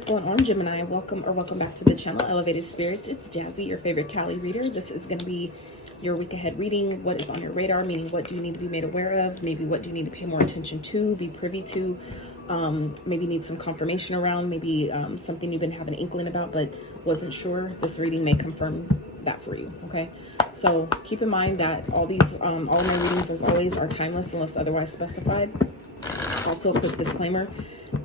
is going on, Gemini? Welcome back to the channel, Elevated Spirits. It's Jazzy, your favorite Cali reader. This is going to be your week ahead reading. What is on your radar, meaning what do you need to be made aware of? Maybe what do you need to pay more attention to, be privy to, maybe need some confirmation around, maybe something you've been having an inkling about but wasn't sure. This reading may confirm that for you, okay? So keep in mind that all my readings, as always, are timeless unless otherwise specified. Also, a quick disclaimer,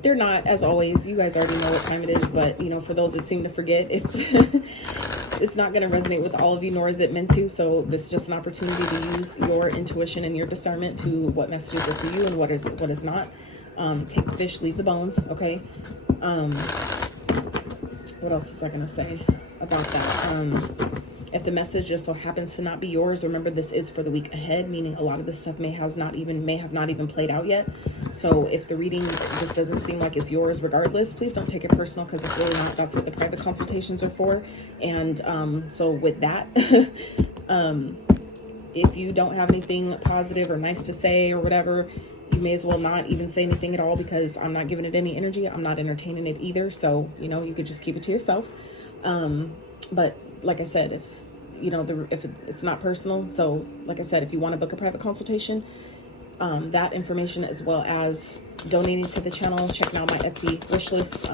they're not, as always, you guys already know what time it is, but you know, for those that seem to forget, it's it's not going to resonate with all of you, nor is it meant to. So this is just an opportunity to use your intuition and your discernment to what messages are for you and what is not. Take the fish, leave the bones, okay? What else is I going to say about that? If the message just so happens to not be yours, remember this is for the week ahead, meaning a lot of this stuff may have not even played out yet. So if the reading just doesn't seem like it's yours regardless, please don't take it personal, because it's really not. That's what the private consultations are for. And so with that, if you don't have anything positive or nice to say or whatever, you may as well not even say anything at all, because I'm not giving it any energy. I'm not entertaining it either. So, you know, you could just keep it to yourself. But like I said, if it's not personal, so like I said, if you want to book a private consultation, that information, as well as donating to the channel, checking out my Etsy wish list,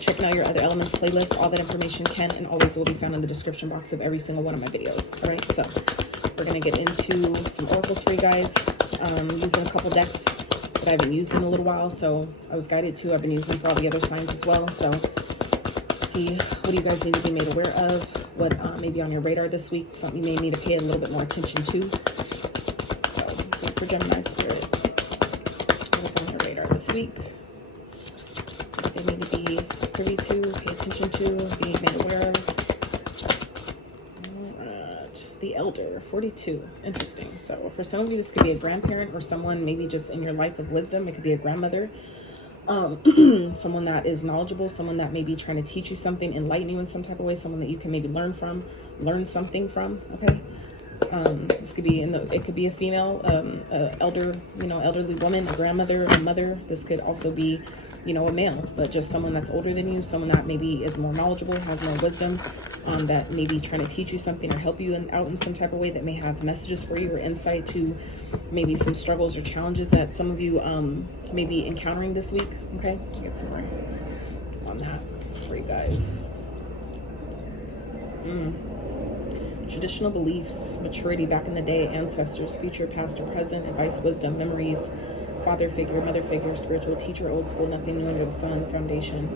checking out your other elements playlist, all that information can and always will be found in the description box of every single one of my videos. All right, so we're gonna get into some oracles for you guys. Using a couple decks that I haven't used in a little while, so I was guided to. I've been using for all the other signs as well. So see what you guys need to be made aware of, what may be on your radar this week, something you may need to pay a little bit more attention to. So let's look for Gemini spirit. What is on your radar this week? What they need to be privy to, pay attention to, be made aware of. The Elder, 42. Interesting. So for some of you, this could be a grandparent or someone maybe just in your life of wisdom. It could be a grandmother. Someone that is knowledgeable, someone that may be trying to teach you something, enlighten you in some type of way, someone that you can maybe learn something from, okay? This could be it could be a female, elderly woman, a grandmother, a mother. This could also be, a male, but just someone that's older than you, someone that maybe is more knowledgeable, has more wisdom, that may be trying to teach you something or help you out in some type of way, that may have messages for you or insight to maybe some struggles or challenges that some of you may be encountering this week. Okay, I'll get some more on that for you guys. Traditional beliefs, maturity back in the day, ancestors, future, past or present, advice, wisdom, memories, father figure, mother figure, spiritual teacher, old school, nothing new under the sun, foundation.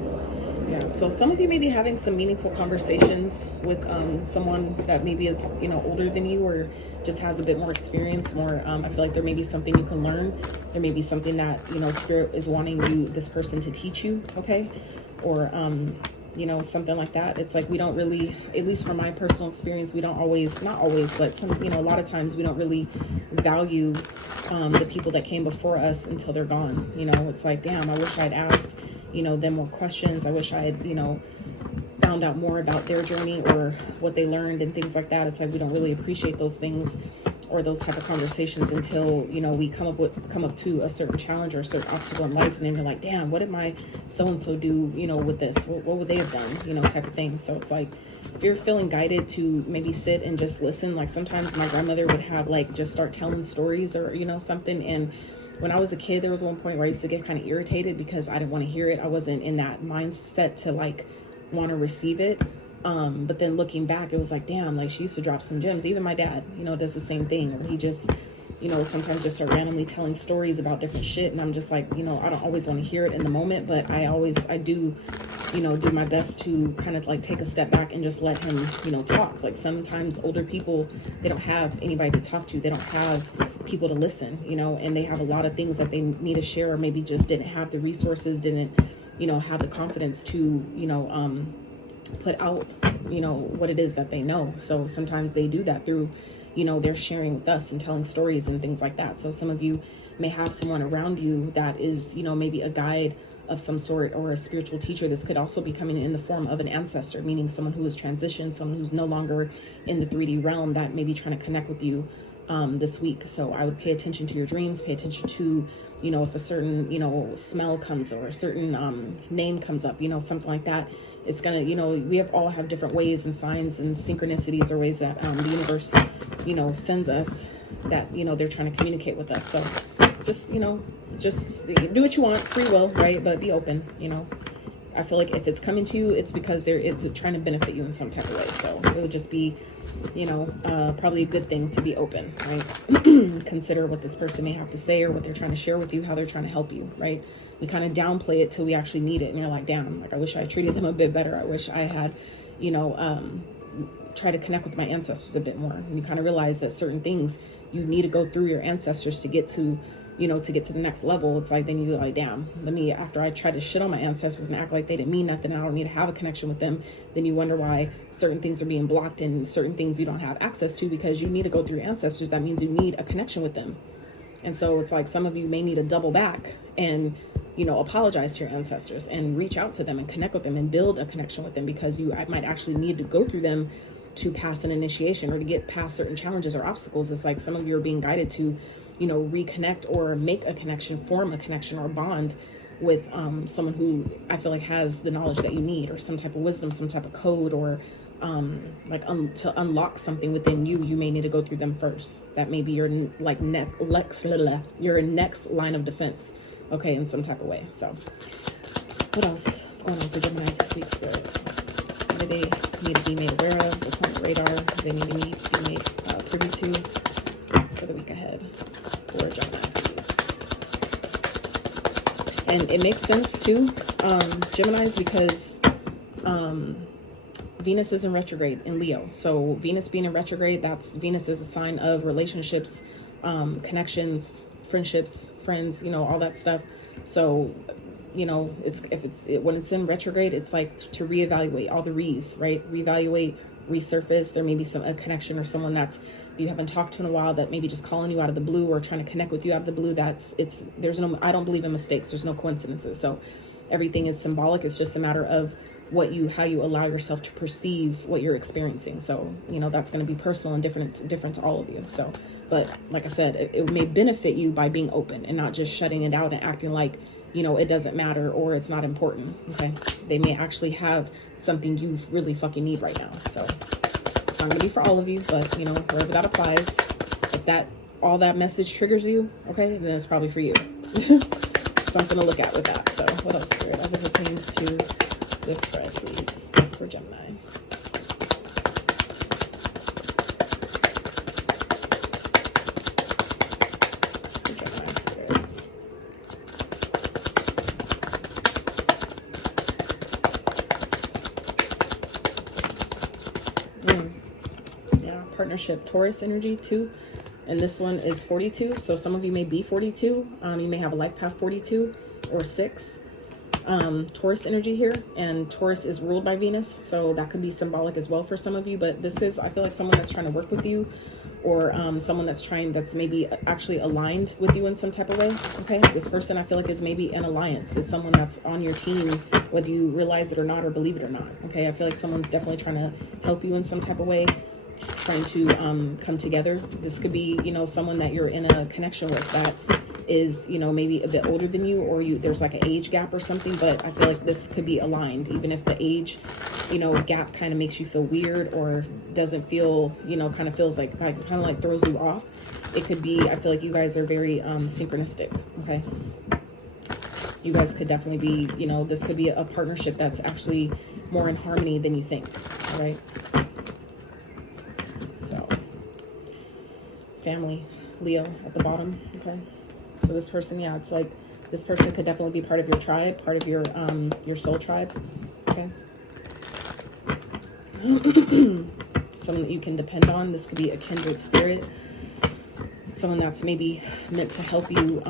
Yeah, so some of you may be having some meaningful conversations with someone that maybe is, older than you, or just has a bit more experience, more, I feel like there may be something you can learn. There may be something that, spirit is wanting this person to teach you, okay? Or, something like that. It's like we don't really, at least from my personal experience, we don't always, not always, but a lot of times we don't really value the people that came before us until they're gone. It's like, damn, I wish I'd asked, them more questions. I wish I had, found out more about their journey or what they learned and things like that. It's like we don't really appreciate those things or those type of conversations until, we come up to a certain challenge or a certain obstacle in life, and then you're like, damn, what did my so-and-so do, with this? What would they have done, type of thing. So it's like, if you're feeling guided to maybe sit and just listen, like sometimes my grandmother would have just start telling stories or, something. And when I was a kid, there was one point where I used to get kind of irritated because I didn't want to hear it. I wasn't in that mindset to want to receive it. But then looking back, it was like, damn, she used to drop some gems. Even my dad, does the same thing, where he just, sometimes just start randomly telling stories about different shit. And I'm just like, I don't always want to hear it in the moment, but I do, do my best to kind of take a step back and just let him, talk. Sometimes older people, they don't have anybody to talk to. They don't have people to listen, and they have a lot of things that they need to share, or maybe just didn't have the resources, didn't, have the confidence to, put out, what it is that they know. So sometimes they do that through, they're sharing with us and telling stories and things like that. So some of you may have someone around you that is, maybe a guide of some sort or a spiritual teacher. This could also be coming in the form of an ancestor, meaning someone who has transitioned, someone who's no longer in the 3D realm, that may be trying to connect with you this week. So I would pay attention to your dreams, pay attention to, you know, if a certain, you know, smell comes or a certain name comes up, you know, something like that. It's gonna, you know, we all have different ways and signs and synchronicities or ways that the universe, you know, sends us that, you know, they're trying to communicate with us. So just, you know, just do what you want, free will, right? But be open, you know. I feel like if it's coming to you, it's because it's trying to benefit you in some type of way. So it would just be, you know, probably a good thing to be open, right? Consider what this person may have to say or what they're trying to share with you, how they're trying to help you, right? We kind of downplay it till we actually need it. And you're like, damn, like I wish I treated them a bit better. I wish I had, you know, try to connect with my ancestors a bit more. And you kind of realize that certain things you need to go through your ancestors to get to, you know, to get to the next level. It's like, then you're like, damn, after I try to shit on my ancestors and act like they didn't mean nothing, I don't need to have a connection with them. Then you wonder why certain things are being blocked and certain things you don't have access to because you need to go through your ancestors. That means you need a connection with them. And so it's like some of you may need to double back and, you know, apologize to your ancestors and reach out to them and connect with them and build a connection with them, because I might actually need to go through them to pass an initiation or to get past certain challenges or obstacles. It's like some of you are being guided to, you know, reconnect or make a connection, form a connection or bond with someone who I feel like has the knowledge that you need, or some type of wisdom, some type of code, or to unlock something within you, you may need to go through them first. That may be your your next line of defense, okay, in some type of way. So what else is going on for Gemini this week, Spirit? What do they need to be made aware of? What's on the radar? They need to be made privy to for the week ahead for Gemini, please. And it makes sense too, Geminis, because Venus is in retrograde in Leo. So Venus being in retrograde, Venus is a sign of relationships, connections, friendships, friends, you know, all that stuff. So, you know, when it's in retrograde, it's like to reevaluate all the re's, right? Reevaluate, resurface. There may be a connection or someone that you haven't talked to in a while that maybe just calling you out of the blue or trying to connect with you out of the blue. I don't believe in mistakes. There's no coincidences. So everything is symbolic. It's just a matter of how you allow yourself to perceive what you're experiencing. So, you know, that's going to be personal and different to all of you. So, but like I said, it may benefit you by being open and not just shutting it out and acting like, you know, it doesn't matter or it's not important. Okay. They may actually have something you really fucking need right now. So it's not going to be for all of you, but you know, wherever that applies, if all that message triggers you, okay, then it's probably for you. Something to look at with that. So what else, Spirit, as it pertains to this spread, please, for Gemini? For Gemini, Spirit. Yeah, partnership, Taurus energy too. And this one is 42. So some of you may be 42. You may have a life path 42 or 6. Taurus energy here, and Taurus is ruled by Venus, so that could be symbolic as well for some of you. But this is, I feel like, someone that's trying to work with you, or someone that's maybe actually aligned with you in some type of way. Okay, this person I feel like is maybe an alliance. It's someone that's on your team, whether you realize it or not or believe it or not. Okay, I feel like someone's definitely trying to help you in some type of way, trying to come together. This could be, you know, someone that you're in a connection with that is, you know, maybe a bit older than you, or there's like an age gap or something. But I feel like this could be aligned, even if the age, you know, gap kind of makes you feel weird or doesn't feel, you know, kind of feels like kind of like throws you off. It could be, I feel like you guys are very synchronistic. Okay, you guys could definitely be, you know, this could be a partnership that's actually more in harmony than you think. All right, so family, Leo at the bottom. Okay, so this person, yeah, it's like this person could definitely be part of your tribe, part of your soul tribe. Okay, someone that you can depend on. This could be a kindred spirit, someone that's maybe meant to help you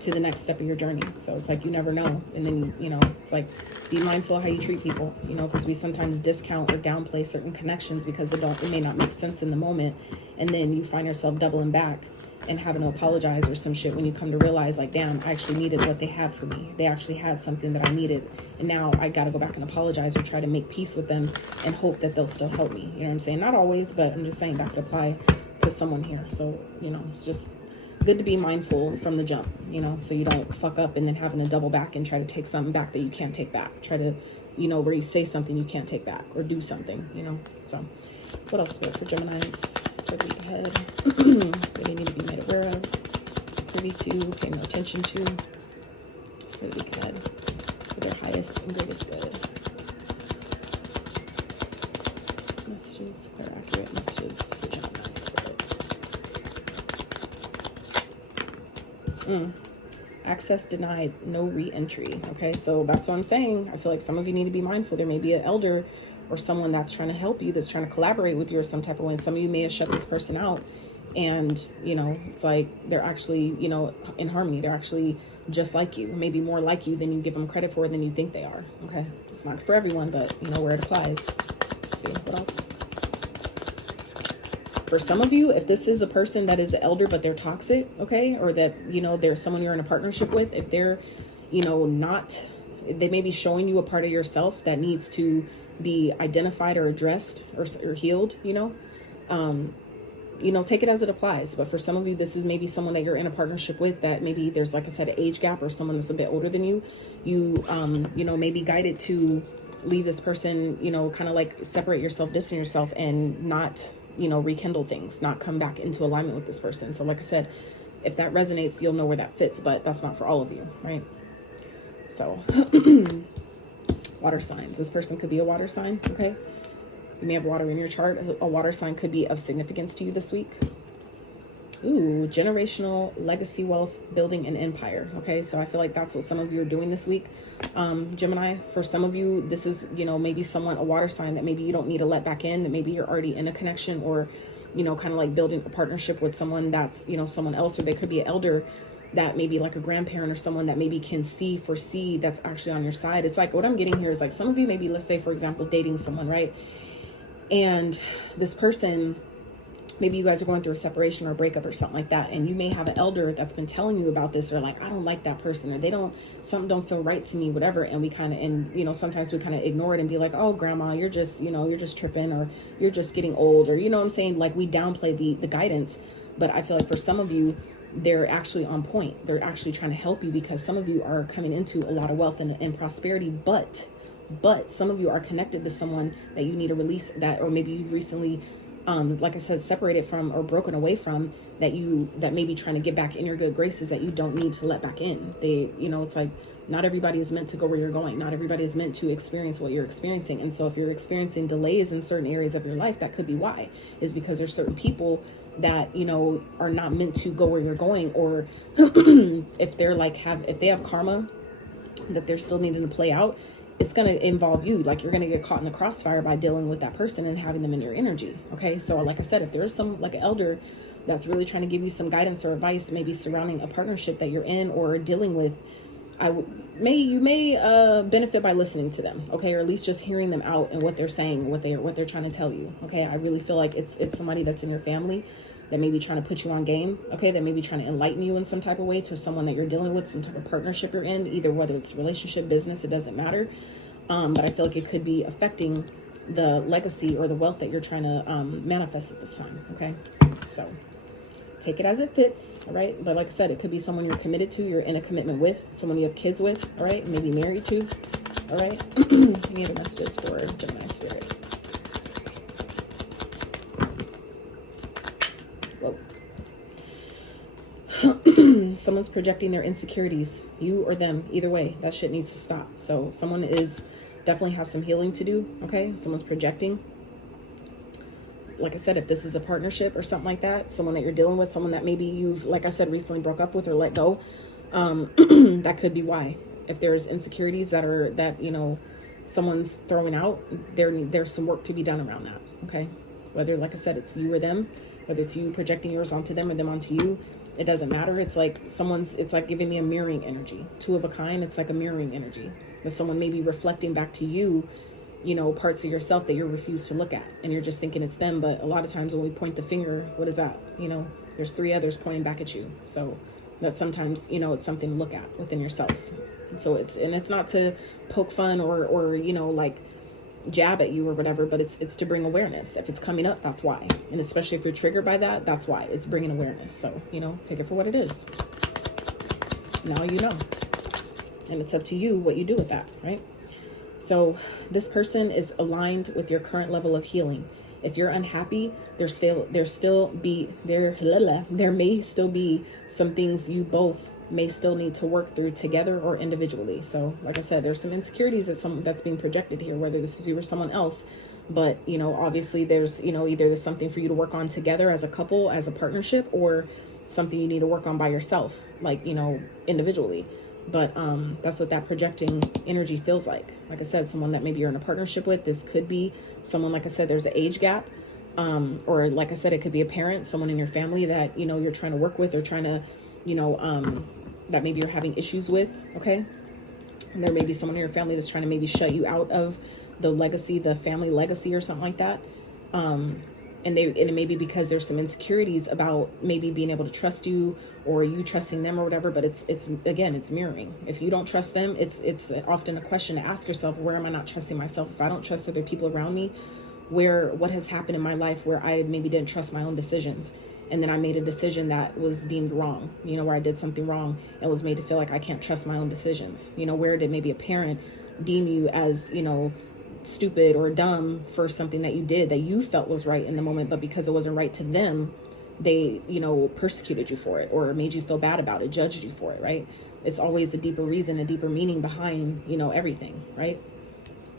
to the next step of your journey. So it's like, you never know. And then, you know, it's like, be mindful how you treat people, you know, because we sometimes discount or downplay certain connections because it may not make sense in the moment. And then you find yourself doubling back and having to apologize or some shit when you come to realize, like, damn, I actually needed what they had for me. They actually had something that I needed. And now I got to go back and apologize or try to make peace with them and hope that they'll still help me. You know what I'm saying? Not always, but I'm just saying that could apply to to someone here. So, you know, it's just good to be mindful from the jump, you know, so you don't fuck up and then having to double back and try to take something back that you can't take back. Try to, you know, where you say something you can't take back, or do something, you know. So what else for Geminis for the week ahead? That they need to be made aware of, privy to, pay no attention to for the week ahead, for their highest and greatest good. Messages, clear, accurate messages for Geminis. Access denied, no re-entry. Okay, so that's what I'm saying. I feel like some of you need to be mindful. There may be an elder or someone that's trying to help you, that's trying to collaborate with you or some type of way. And some of you may have shut this person out, and, you know, it's like they're actually, you know, in harmony. They're actually just like you, maybe more like you than you give them credit for, than you think they are. Okay, it's not for everyone, but you know where it applies. Let's see what else. For some of you, if this is a person that is the elder but they're toxic, okay, or that, you know, there's someone you're in a partnership with, if they're, you know, not, they may be showing you a part of yourself that needs to be identified or addressed or healed, you know, take it as it applies. But for some of you, this is maybe someone that you're in a partnership with that maybe there's, like I said, an age gap, or someone that's a bit older than you. You know, maybe guided to leave this person, you know, kind of like separate yourself, distance yourself, and not, you know, rekindle things, not come back into alignment with this person. So like I said, if that resonates, you'll know where that fits, but that's not for all of you, right? So water signs. This person could be a water sign, okay? You may have water in your chart. A water sign could be of significance to you this week. Ooh, generational legacy, wealth, building an empire. Okay, so I feel like that's what some of you are doing this week. Gemini, for some of you, this is, you know, maybe someone, a water sign that maybe you don't need to let back in, that maybe you're already in a connection, or, you know, kind of like building a partnership with someone that's, you know, someone else, or they could be an elder that maybe like a grandparent or someone that maybe can foresee that's actually on your side. It's like, what I'm getting here is like, some of you maybe, let's say, for example, dating someone, right? And this person, maybe you guys are going through a separation or a breakup or something like that, and you may have an elder that's been telling you about this, or like, I don't like that person, or something don't feel right to me, whatever. And we kind of, and you know, sometimes we kind of ignore it and be like, oh, grandma, you're just, you know, you're just tripping, or you're just getting old, or, you know what I'm saying? Like, we downplay the guidance. But I feel like for some of you, they're actually on point. They're actually trying to help you, because some of you are coming into a lot of wealth and prosperity, but some of you are connected to someone that you need to release that, or maybe you've recently, like I said, separated from or broken away from, that may be trying to get back in your good graces, that you don't need to let back in. They, you know, it's like, not everybody is meant to go where you're going. Not everybody is meant to experience what you're experiencing. And so if you're experiencing delays in certain areas of your life, that could be why, is because there's certain people that, you know, are not meant to go where you're going, or if they're like, if they have karma that they're still needing to play out, it's going to involve you. Like, you're going to get caught in the crossfire by dealing with that person and having them in your energy. Okay. So like I said, if there's some, like an elder that's really trying to give you some guidance or advice, maybe surrounding a partnership that you're in or dealing with, you may benefit by listening to them. Okay. Or at least just hearing them out and what they're saying, what they're trying to tell you. Okay. I really feel like it's somebody that's in your family that may be trying to put you on game. Okay. That may be trying to enlighten you in some type of way to someone that you're dealing with, some type of partnership you're in, either whether it's relationship, business, it doesn't matter. But I feel like it could be affecting the legacy or the wealth that you're trying to manifest at this time. Okay. So take it as it fits. All right. But like I said, it could be someone you're committed to, you're in a commitment with, someone you have kids with. All right. Maybe married to. All right. Any other messages for Gemini spirit? Whoa. Someone's projecting their insecurities, you or them, either way. That shit needs to stop. So someone definitely has some healing to do. Okay. Someone's projecting. Like I said, if this is a partnership or something like that, someone that you're dealing with, someone that maybe you've, like I said, recently broke up with or let go, that could be why. If there's insecurities that you know, someone's throwing out, there's some work to be done around that. Okay. Whether, like I said, it's you or them, whether it's you projecting yours onto them or them onto you, it doesn't matter. It's like it's like giving me a mirroring energy. Two of a kind. It's like a mirroring energy, that someone may be reflecting back to you, you know, parts of yourself that you refuse to look at, and you're just thinking it's them. But a lot of times when we point the finger, what is that? You know, there's 3 others pointing back at you. So that sometimes, you know, it's something to look at within yourself. So it's not to poke fun or, you know, like, jab at you or whatever, but it's to bring awareness. If it's coming up, that's why. And especially if you're triggered by that, that's why. It's bringing awareness. So, you know, take it for what it is. Now you know. And it's up to you what you do with that, right? So this person is aligned with your current level of healing. If you're unhappy, there may still be some things you both may still need to work through together or individually. So like I said, there's some insecurities that's being projected here, whether this is you or someone else. But, you know, obviously there's, you know, either there's something for you to work on together as a couple, as a partnership, or something you need to work on by yourself, like, you know, individually. But that's what that projecting energy feels like. Like I said, someone that maybe you're in a partnership with. This could be someone, like I said, there's an age gap. Or like I said, it could be a parent, someone in your family that, you know, you're trying to work with or trying to, you know, that maybe you're having issues with, okay? And there may be someone in your family that's trying to maybe shut you out of the legacy, the family legacy or something like that. And it may be because there's some insecurities about maybe being able to trust you or you trusting them or whatever, but it's again, it's mirroring. If you don't trust them, it's often a question to ask yourself, where am I not trusting myself? If I don't trust other people around me, what has happened in my life where I maybe didn't trust my own decisions? And then I made a decision that was deemed wrong, you know, where I did something wrong and was made to feel like I can't trust my own decisions. You know, where did maybe a parent deem you as, you know, stupid or dumb for something that you did that you felt was right in the moment, but because it wasn't right to them, they, you know, persecuted you for it or made you feel bad about it, judged you for it, right? It's always a deeper reason, a deeper meaning behind, you know, everything, right?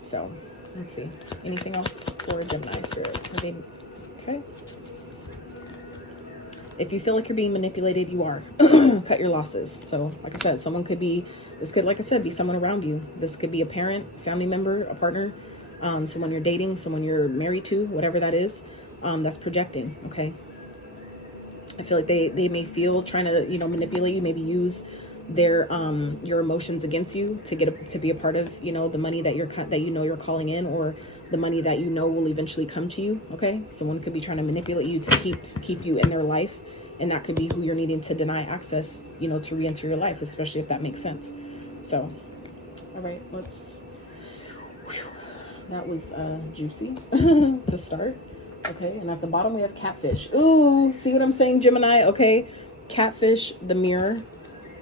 So let's see. Anything else for Gemini spirit? Okay. If you feel like you're being manipulated, you are. Cut your losses. So like I said, this could, like I said, be someone around you. This could be a parent, family member, a partner, someone you're dating, someone you're married to, whatever that is, that's projecting, okay? I feel like they may feel trying to, you know, manipulate you, maybe use their your emotions against you to be a part of, you know, the money that you're calling in, or the money that you know will eventually come to you, okay? Someone could be trying to manipulate you to keep you in their life, and that could be who you're needing to deny access, you know, to re-enter your life, especially if that makes sense. So, all right, that was juicy to start. Okay, and at the bottom we have catfish. Ooh, see what I'm saying, Gemini? Okay, catfish, the mirror,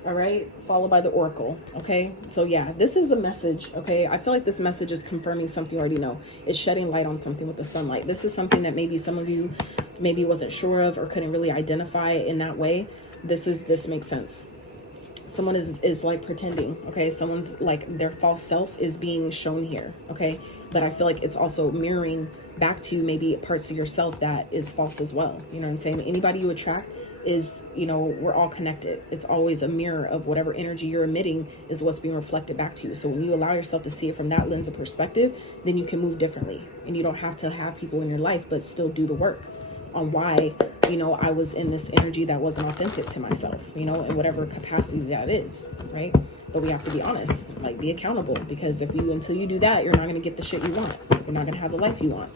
all right, followed by the oracle. Okay, so yeah, this is a message. Okay, I feel like this message is confirming something you already know. It's shedding light on something with the sunlight. This is something that maybe some of you maybe wasn't sure of or couldn't really identify in that way. This makes sense. Someone is like pretending, okay? Someone's like, their false self is being shown here, okay? But I feel like it's also mirroring back to maybe parts of yourself that is false as well. You know what I'm saying? Anybody you attract is, you know, we're all connected. It's always a mirror of whatever energy you're emitting is what's being reflected back to you. So when you allow yourself to see it from that lens of perspective, then you can move differently. And you don't have to have people in your life, but still do the work on why, you know, I was in this energy that wasn't authentic to myself, you know, in whatever capacity that is, right? But we have to be honest, like be accountable, because until you do that, you're not going to get the shit you want. You're not going to have the life you want,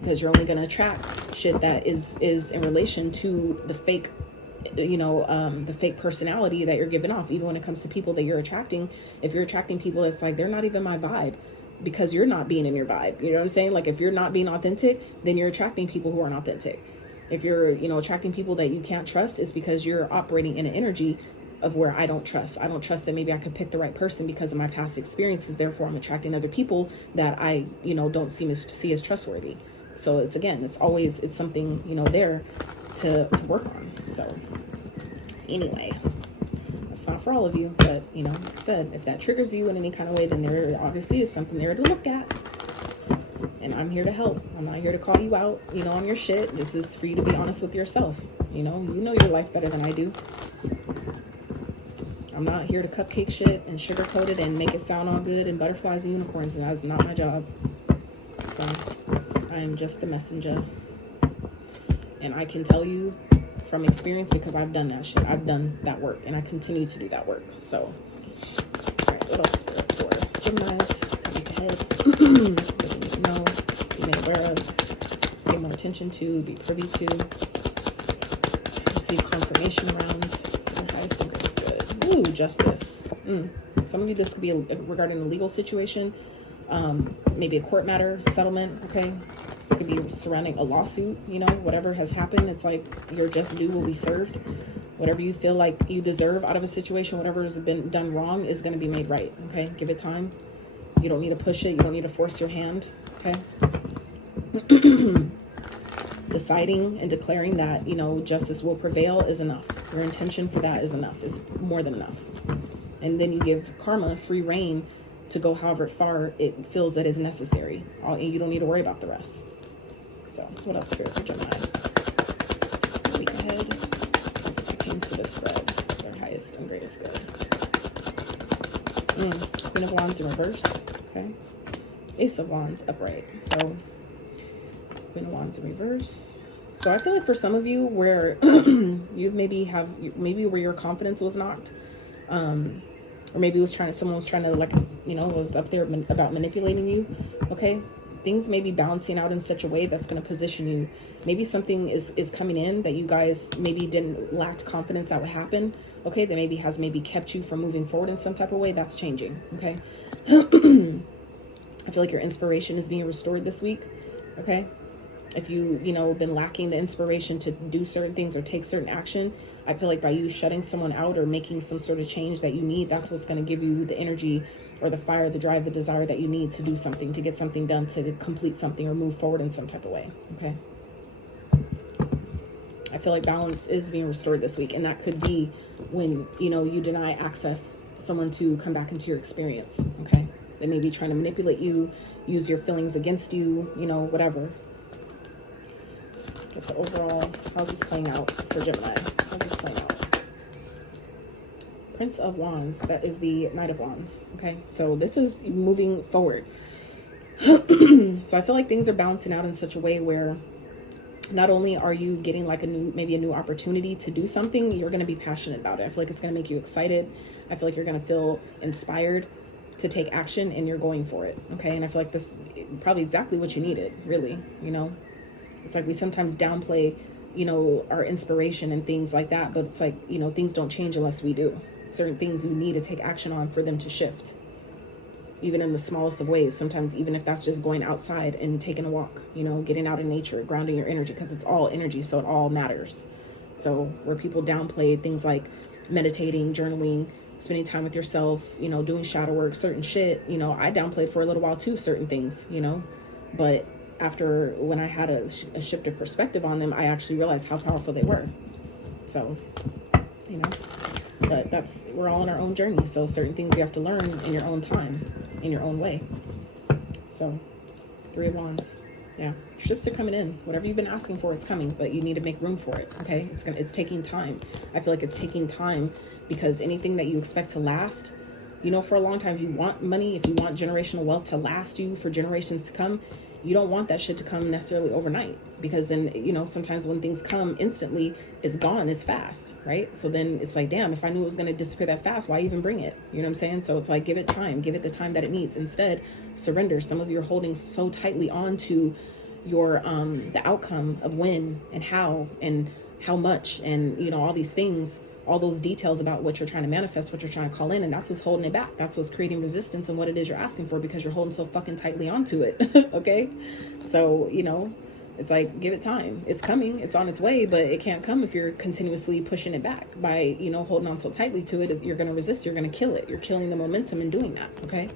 because you're only going to attract shit that is in relation to the fake, you know, the fake personality that you're giving off. Even when it comes to people that you're attracting, if you're attracting people that's like, they're not even my vibe, because you're not being in your vibe. You know what I'm saying? Like if you're not being authentic, then you're attracting people who aren't authentic. If you're, you know, attracting people that you can't trust, it's because you're operating in an energy of where I don't trust. I don't trust that maybe I could pick the right person because of my past experiences. Therefore, I'm attracting other people that I, you know, don't see as trustworthy. So it's something, you know, there to work on. So anyway, that's not for all of you, but, you know, like I said, if that triggers you in any kind of way, then there obviously is something there to look at. And I'm here to help. I'm not here to call you out, you know, on your shit. This is for you to be honest with yourself. You know your life better than I do. I'm not here to cupcake shit and sugarcoat it and make it sound all good and butterflies and unicorns, and that's not my job. So I am just the messenger. And I can tell you from experience, because I've done that shit. I've done that work, and I continue to do that work. So, all right, what else for Geminis? Look ahead. Know, be made aware of, pay more attention to, be privy to, receive confirmation around, your highest and greatest good. Ooh, justice. Some of you, this could be regarding a legal situation. maybe a court matter, settlement, okay? This could be surrounding a lawsuit, you know, whatever has happened. It's like your just due will be served. Whatever you feel like you deserve out of a situation, whatever has been done wrong is going to be made right, okay? Give it time. You don't need to push it. You don't need to force your hand, okay? Deciding and declaring that, you know, justice will prevail is enough. Your intention for that is enough. It's more than enough. And then you give karma free reign to go however far it feels that is necessary. And you don't need to worry about the rest. So, what else, Spirit for Gemini? Week ahead, as it pertains to this spread, their highest and greatest good. Queen of Wands in reverse, okay? Ace of Wands upright. So, Queen of Wands in reverse. So I feel like for some of you where you've maybe where your confidence was knocked, or maybe someone was trying to, like, you know, was up there about manipulating you, okay? Things may be balancing out in such a way that's going to position you. Maybe something is coming in that you guys maybe didn't lack confidence that would happen, okay? That maybe has kept you from moving forward in some type of way. That's changing, okay? I feel like your inspiration is being restored this week, okay? If you know, been lacking the inspiration to do certain things or take certain action, I feel like by you shutting someone out or making some sort of change that you need, that's what's going to give you the energy or the fire, the drive, the desire that you need to do something, to get something done, to complete something or move forward in some type of way, okay? I feel like balance is being restored this week, and that could be when, you know, you deny access someone to come back into your experience, okay? They may be trying to manipulate you, use your feelings against you, you know, whatever. Let's get the overall, how's this playing out for Gemini? How's this playing out? Prince of Wands, that is the Knight of Wands, okay? So this is moving forward. So I feel like things are balancing out in such a way where not only are you getting like maybe a new opportunity to do something, you're going to be passionate about it. I feel like it's going to make you excited. I feel like you're going to feel inspired to take action, and you're going for it, okay? And I feel like this is probably exactly what you needed, really, you know? It's like we sometimes downplay, you know, our inspiration and things like that, but it's like, you know, things don't change unless we do. Certain things you need to take action on for them to shift, even in the smallest of ways. Sometimes even if that's just going outside and taking a walk, you know, getting out in nature, grounding your energy, because it's all energy, so it all matters. So where people downplay things like meditating, journaling, spending time with yourself, you know, doing shadow work, certain shit, you know, I downplayed for a little while too, certain things, you know, but after, when I had a shift of perspective on them, I actually realized how powerful they were. So, you know, but we're all on our own journey. So certain things you have to learn in your own time, in your own way. So, Three of Wands. Yeah, shifts are coming in. Whatever you've been asking for, it's coming, but you need to make room for it, okay? It's taking time. I feel like it's taking time because anything that you expect to last, you know, for a long time, if you want money, if you want generational wealth to last you for generations to come, you don't want that shit to come necessarily overnight, because then, you know, sometimes when things come instantly, it's gone as fast, right? So then it's like, damn, if I knew it was going to disappear that fast, why even bring it? You know what I'm saying? So it's like, give it time, give it the time that it needs. Instead, surrender. Some of you are holding so tightly on to your, the outcome of when and how much, and, you know, all these things, all those details about what you're trying to manifest, what you're trying to call in, and that's what's holding it back. That's what's creating resistance in what it is you're asking for, because you're holding so fucking tightly onto it. Okay? So, you know, it's like, give it time. It's coming. It's on its way, but it can't come if you're continuously pushing it back by, you know, holding on so tightly to it. You're going to resist. You're going to kill it. You're killing the momentum in doing that. Okay?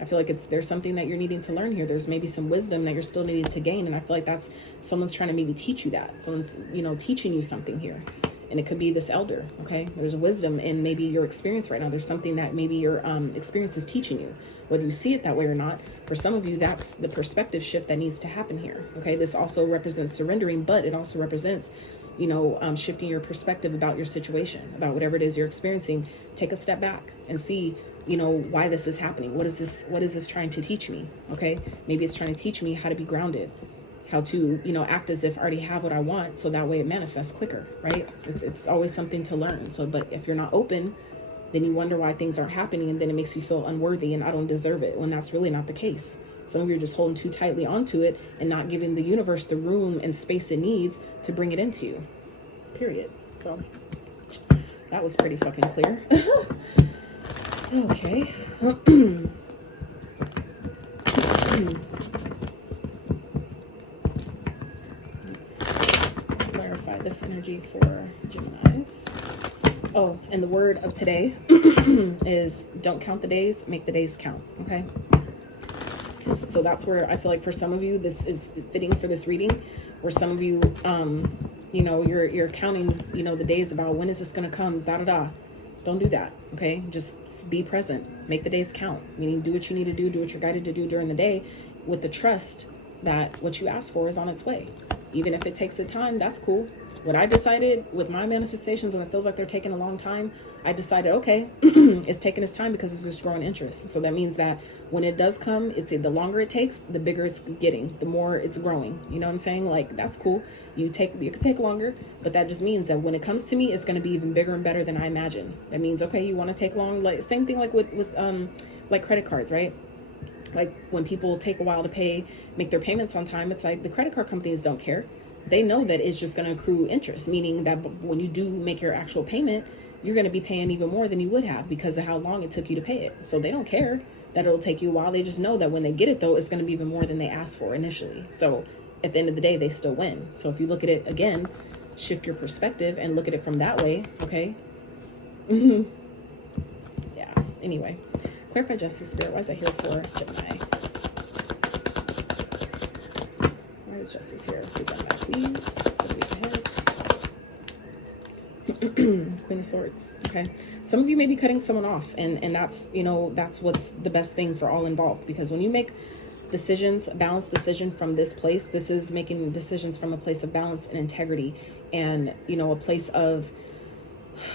I feel like there's something that you're needing to learn here. There's maybe some wisdom that you're still needing to gain. And I feel like that's someone's trying to maybe teach you that. Someone's, you know, teaching you something here. And it could be this elder, okay? There's wisdom in maybe your experience right now. There's something that maybe your experience is teaching you, whether you see it that way or not. For some of you, that's the perspective shift that needs to happen here, okay? This also represents surrendering, but it also represents, you know, shifting your perspective about your situation, about whatever it is you're experiencing. Take a step back and see, you know, why this is happening. What is this trying to teach me, okay? Maybe it's trying to teach me how to be grounded, how to, you know, act as if I already have what I want, so that way it manifests quicker, right? It's always something to learn. So, but if you're not open, then you wonder why things aren't happening, and then it makes you feel unworthy and I don't deserve it, when that's really not the case. Some of you are just holding too tightly onto it and not giving the universe the room and space it needs to bring it into you, period. So that was pretty fucking clear. Okay. Let's clarify this energy for Geminis. Oh, and the word of today is don't count the days, make the days count, okay? So that's where I feel like for some of you, this is fitting for this reading, where some of you, you know, you're counting, you know, the days about when is this going to come, da-da-da. Don't do that, okay? Just be present. Make the days count. Meaning do what you need to do what you're guided to do during the day with the trust that what you asked for is on its way. Even if it takes the time, that's cool. What I decided with my manifestations, and it feels like they're taking a long time, I decided, okay, it's taking its time because it's just growing interest. So that means that when it does come, it's the longer it takes, the bigger it's getting, the more it's growing. You know what I'm saying? Like, that's cool. You can take longer, but that just means that when it comes to me, it's going to be even bigger and better than I imagined. That means, okay, you want to take long, like same thing like with like credit cards, right? Like when people take a while to pay, make their payments on time, it's like the credit card companies don't care. They know that it's just going to accrue interest, meaning that when you do make your actual payment, you're going to be paying even more than you would have because of how long it took you to pay it. So they don't care that it'll take you a while. They just know that when they get it, though, it's going to be even more than they asked for initially. So at the end of the day, they still win. So if you look at it again, shift your perspective and look at it from that way, okay? Yeah, anyway. Clarify justice, Spirit. Why is that here for Gemini? Why is justice here for Gemini, please? For the week ahead. Queen of Swords. Okay. Some of you may be cutting someone off, and that's, you know, that's what's the best thing for all involved. Because when you make decisions, a balanced decision from this place, this is making decisions from a place of balance and integrity, and, you know, a place of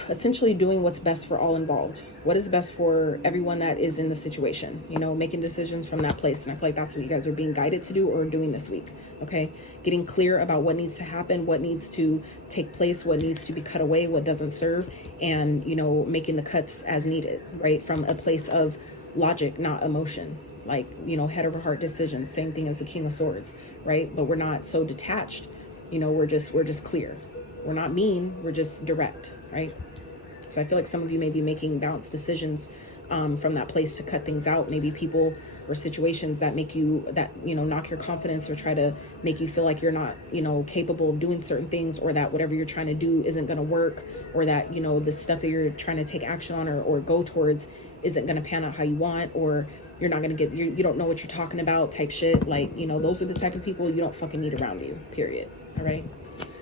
essentially doing what's best for all involved. What is best for everyone that is in the situation, you know, making decisions from that place. And I feel like that's what you guys are being guided to do or doing this week. Okay. Getting clear about what needs to happen, what needs to take place, what needs to be cut away, what doesn't serve, and, you know, making the cuts as needed, right? From a place of logic, not emotion. Like, you know, head over heart decisions, same thing as the King of Swords, right? But we're not so detached, you know, we're just clear. We're not mean, we're just direct, right? So I feel like some of you may be making balanced decisions from that place to cut things out. Maybe people or situations that make you, that, you know, knock your confidence or try to make you feel like you're not, you know, capable of doing certain things, or that whatever you're trying to do isn't going to work, or that, you know, the stuff that you're trying to take action on or go towards isn't going to pan out how you want, or you're not going to get, you don't know what you're talking about type shit. Like, you know, those are the type of people you don't fucking need around you, period. All right.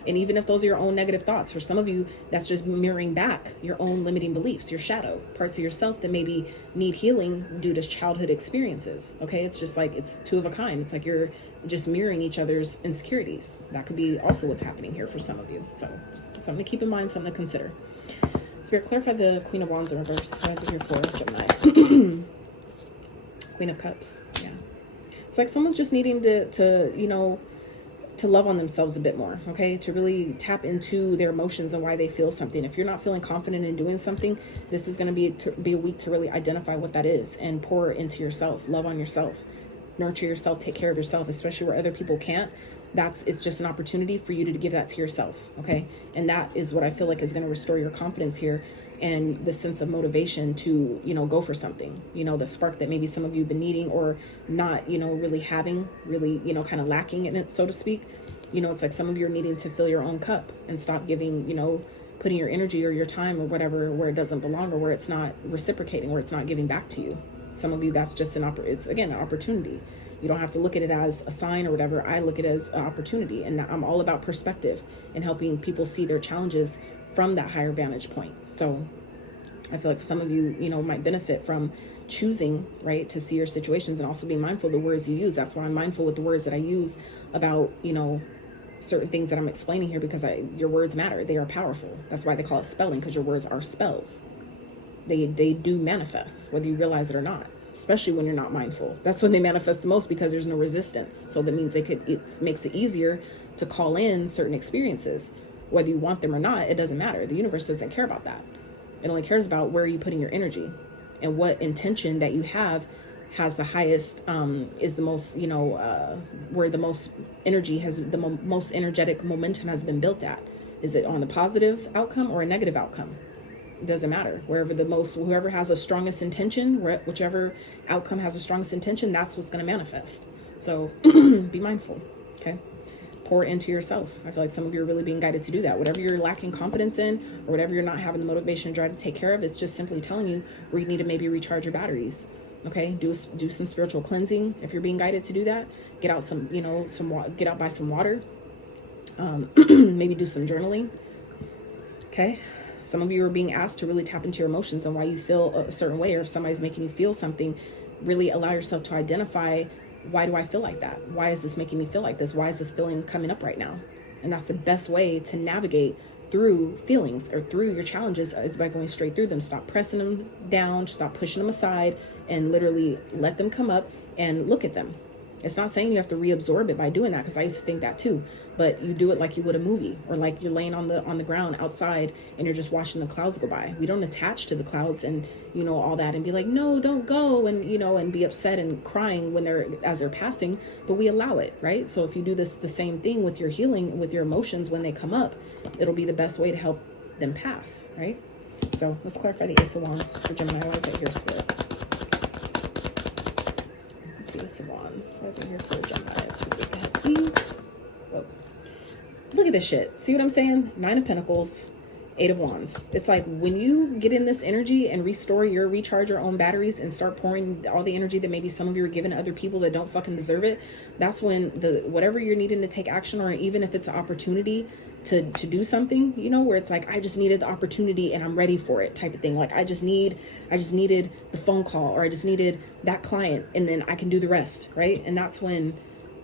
And even if those are your own negative thoughts, for some of you, that's just mirroring back your own limiting beliefs, your shadow, parts of yourself that maybe need healing due to childhood experiences. Okay. It's just like, it's two of a kind. It's like you're just mirroring each other's insecurities. That could be also what's happening here for some of you. So something to keep in mind, something to consider. Spirit, clarify the Queen of Wands in reverse. Why is it here for Gemini? Queen of Cups. Yeah. It's like someone's just needing to, you know, to love on themselves a bit more, okay? To really tap into their emotions and why they feel something. If you're not feeling confident in doing something, this is going to be a week to really identify what that is and pour into yourself, love on yourself, nurture yourself, take care of yourself, especially where other people can't. It's just an opportunity for you to give that to yourself, okay? And that is what I feel like is going to restore your confidence here and the sense of motivation to, you know, go for something, you know, the spark that maybe some of you have been needing or not, you know, really having, really, you know, kind of lacking in it, so to speak. You know, it's like some of you are needing to fill your own cup and stop giving, you know, putting your energy or your time or whatever where it doesn't belong, or where it's not reciprocating, where it's not giving back to you. Some of you, that's just it's again, an opportunity. You don't have to look at it as a sign or whatever. I look at it as an opportunity, and I'm all about perspective and helping people see their challenges from that higher vantage point. So I feel like some of you, you know, might benefit from choosing, right, to see your situations and also being mindful of the words you use. That's why I'm mindful with the words that I use about, you know, certain things that I'm explaining here, because your words matter. They are powerful. That's why they call it spelling, because your words are spells. They do manifest, whether you realize it or not, especially when you're not mindful. That's when they manifest the most, because there's no resistance. So that means it makes it easier to call in certain experiences. Whether you want them or not, it doesn't matter. The universe doesn't care about that. It only cares about where you're putting your energy and what intention that you have has the highest, is the most, you know, where the most energy has, the most energetic momentum has been built at. Is it on a positive outcome or a negative outcome? It doesn't matter. Whoever has the strongest intention, whichever outcome has the strongest intention, that's what's going to manifest. So be mindful. Okay. Pour into yourself. I feel like some of you are really being guided to do that. Whatever you're lacking confidence in, or whatever you're not having the motivation and drive to take care of, it's just simply telling you where you need to maybe recharge your batteries. Okay, do some spiritual cleansing if you're being guided to do that. Get out some, get out by some water. Maybe do some journaling. Okay, some of you are being asked to really tap into your emotions and why you feel a certain way, or if somebody's making you feel something. Really allow yourself to identify, why do I feel like that? Why is this making me feel like this? Why is this feeling coming up right now? And that's the best way to navigate through feelings or through your challenges, is by going straight through them. Stop pressing them down, stop pushing them aside, and literally let them come up and look at them. It's not saying you have to reabsorb it by doing that, because I used to think that too. But you do it like you would a movie, or like you're laying on the ground outside and you're just watching the clouds go by. We don't attach to the clouds and all that and be like, no, don't go, and and be upset and crying as they're passing. But we allow it, right? So if you do the same thing with your healing, with your emotions when they come up, it'll be the best way to help them pass, right? So let's clarify the Ace of Wands for Gemini. Why is it here, Spirit? Ace of Wands. Why is it here for Gemini? Please. Oh. Look at this shit. See what I'm saying? 9 of Pentacles, 8 of Wands. It's like when you get in this energy and recharge your own batteries and start pouring all the energy that maybe some of you are giving to other people that don't fucking deserve it. That's when whatever you're needing to take action, or even if it's an opportunity to do something, where it's like, I just needed the opportunity and I'm ready for it type of thing. Like I just needed the phone call, or I just needed that client, and then I can do the rest, right? And that's when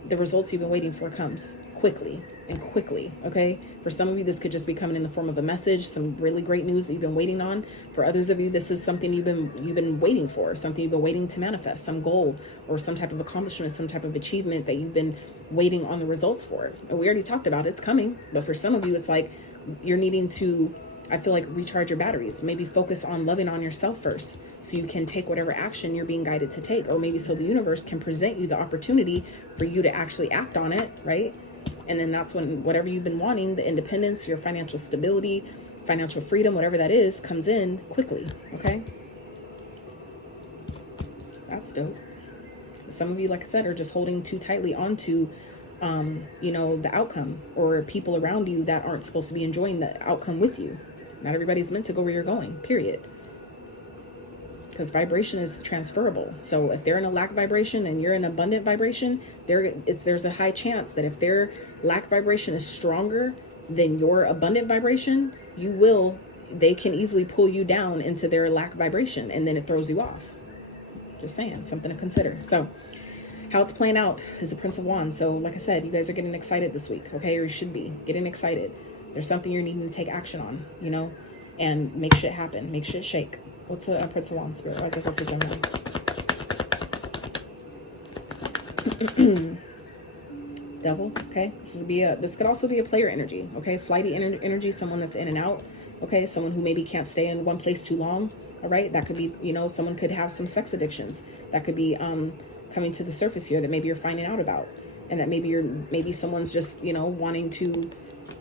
the results you've been waiting for comes quickly. Okay, for some of you this could just be coming in the form of a message, some really great news that you've been waiting on. For others of you, this is something you've been waiting for, something you've been waiting to manifest, some goal or some type of accomplishment, some type of achievement that you've been waiting on the results for. And we already talked about it's coming, but for some of you it's like you're needing to, I feel like, recharge your batteries. Maybe focus on loving on yourself first, so you can take whatever action you're being guided to take, or maybe so the universe can present you the opportunity for you to actually act on it, right? And then that's when whatever you've been wanting, the independence, your financial stability, financial freedom, whatever that is, comes in quickly, okay? That's dope. Some of you, like I said, are just holding too tightly onto, the outcome, or people around you that aren't supposed to be enjoying the outcome with you. Not everybody's meant to go where you're going, period. Because vibration is transferable. So if they're in a lack vibration and you're in abundant vibration, there's a high chance that if their lack vibration is stronger than your abundant vibration, they can easily pull you down into their lack vibration, and then it throws you off. Just saying, something to consider. So how it's playing out is the Prince of Wands. So like I said, you guys are getting excited this week, okay? Or you should be getting excited. There's something you're needing to take action on, and make shit happen, make shit shake. What's the Prince of Wands, Spirit? Why is it for Gemini? Devil, okay? This could also be a player energy, okay? Flighty energy, someone that's in and out, okay? Someone who maybe can't stay in one place too long, all right? That could be, someone could have some sex addictions. That could be coming to the surface here that maybe you're finding out about, and that maybe someone's just, wanting to,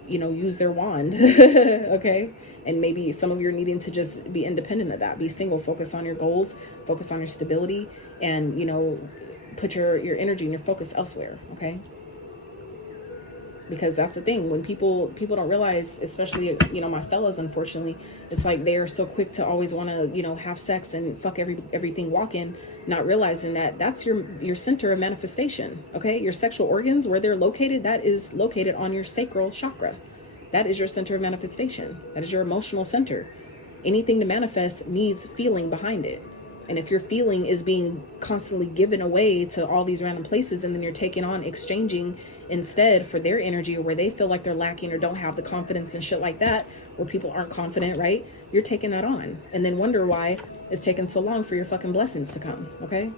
use their wand, okay? And maybe some of you are needing to just be independent of that. Be single, focus on your goals, focus on your stability, and, put your energy and your focus elsewhere, okay? Because that's the thing. When people don't realize, especially, my fellas, unfortunately, it's like they are so quick to always want to, have sex and fuck everything walking, not realizing that that's your center of manifestation, okay? Your sexual organs, where they're located, that is located on your sacral chakra. That is your center of manifestation. That is your emotional center. Anything to manifest needs feeling behind it. And if your feeling is being constantly given away to all these random places, and then you're taking on, exchanging instead for their energy, or where they feel like they're lacking or don't have the confidence and shit like that, where people aren't confident, right? You're taking that on, and then wonder why it's taking so long for your fucking blessings to come, okay?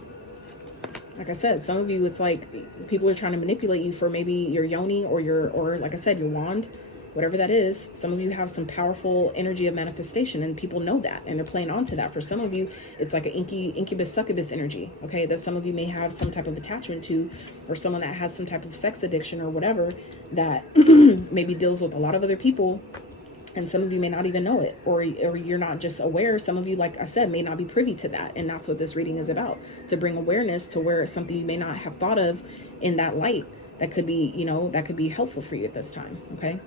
Like I said, some of you, it's like people are trying to manipulate you for maybe your yoni or like I said, your wand, whatever that is. Some of you have some powerful energy of manifestation, and people know that, and they're playing onto that. For some of you, it's like an incubus succubus energy, okay, that some of you may have some type of attachment to, or someone that has some type of sex addiction or whatever, that maybe deals with a lot of other people, And some of you may not even know it, or you're not just aware. Some of you, like I said, may not be privy to that. And that's what this reading is about, to bring awareness to where it's something you may not have thought of in that light that could be, you know, that could be helpful for you at this time. Okay.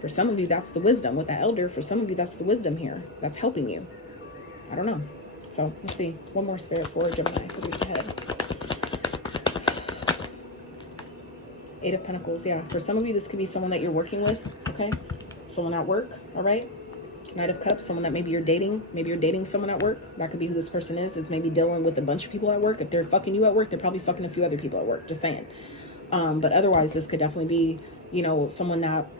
For some of you, that's the wisdom with that elder. For some of you, that's the wisdom here that's helping you. I don't know. So let's see. One more spirit for Gemini for week ahead. 8 of Pentacles. Yeah. For some of you, this could be someone that you're working with. Okay. Someone at work. All right. Knight of Cups. Someone that maybe you're dating. Maybe you're dating someone at work. That could be who this person is. It's maybe dealing with a bunch of people at work. If they're fucking you at work, they're probably fucking a few other people at work. Just saying. But otherwise, this could definitely be, you know, someone that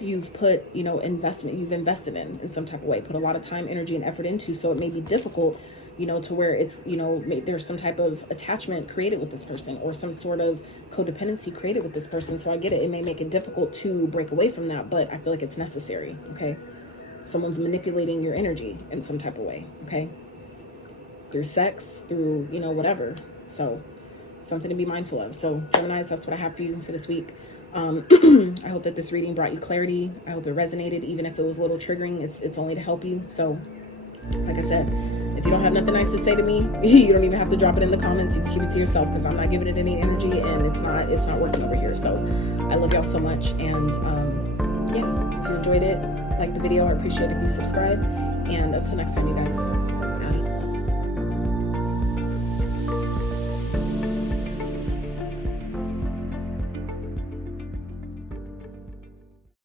you've put, you know, you've invested in some type of way, put a lot of time, energy, and effort into. So it may be difficult, you know, to where it's, you know, there's some type of attachment created with this person, or some sort of codependency created with this person. So I get it. It may make it difficult to break away from that, but I feel like it's necessary. Okay. Someone's manipulating your energy in some type of way. Okay. Through sex, through, you know, whatever. So something to be mindful of. So Geminis, that's what I have for you for this week. I hope that this reading brought you clarity. I hope it resonated, even if it was a little triggering. It's only to help you. So like I said, if you don't have nothing nice to say to me, you don't even have to drop it in the comments. You can keep it to yourself, because I'm not giving it any energy, and it's not working over here. So I love y'all so much. And yeah, if you enjoyed it, like the video, I appreciate if you subscribe. And until next time, you guys.